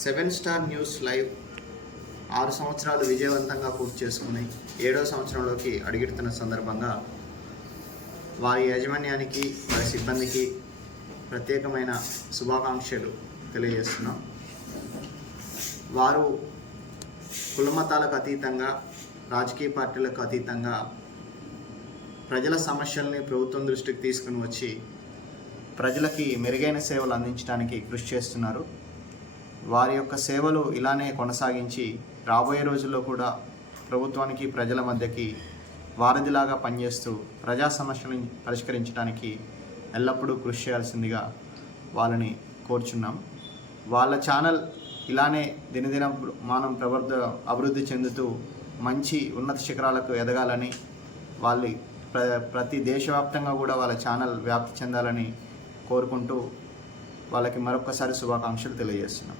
Seven star news live ఆరు సంవత్సరాలు విజయవంతంగా పూర్తి చేసుకుని ఏడో సంవత్సరంలోకి అడుగెడుతున్న సందర్భంగా వారి యాజమాన్యానికి వారి సిబ్బందికి ప్రత్యేకమైన శుభాకాంక్షలు తెలియజేస్తున్నాం. వారు కులమతాలకు అతీతంగా రాజకీయ పార్టీలకు అతీతంగా ప్రజల సమస్యల్ని ప్రభుత్వం దృష్టికి తీసుకుని వచ్చి ప్రజలకి మెరుగైన సేవలు అందించడానికి కృషి చేస్తున్నారు. వారి యొక్క సేవలు ఇలానే కొనసాగించి రాబోయే రోజుల్లో కూడా ప్రభుత్వానికి ప్రజల మధ్యకి వారధిలాగా పనిచేస్తూ ప్రజా సమస్యలను పరిష్కరించడానికి ఎల్లప్పుడూ కృషి చేయాల్సిందిగా వాళ్ళని కోరుచున్నాం. వాళ్ళ ఛానల్ ఇలానే దినదిన మానం ప్రవర్ధ అభివృద్ధి చెందుతూ మంచి ఉన్నత శిఖరాలకు ఎదగాలని వాళ్ళు ప్ర ప్రతి దేశవ్యాప్తంగా కూడా వాళ్ళ ఛానల్ వ్యాప్తి చెందాలని కోరుకుంటూ వాళ్ళకి మరొకసారి శుభాకాంక్షలు తెలియజేస్తున్నాం.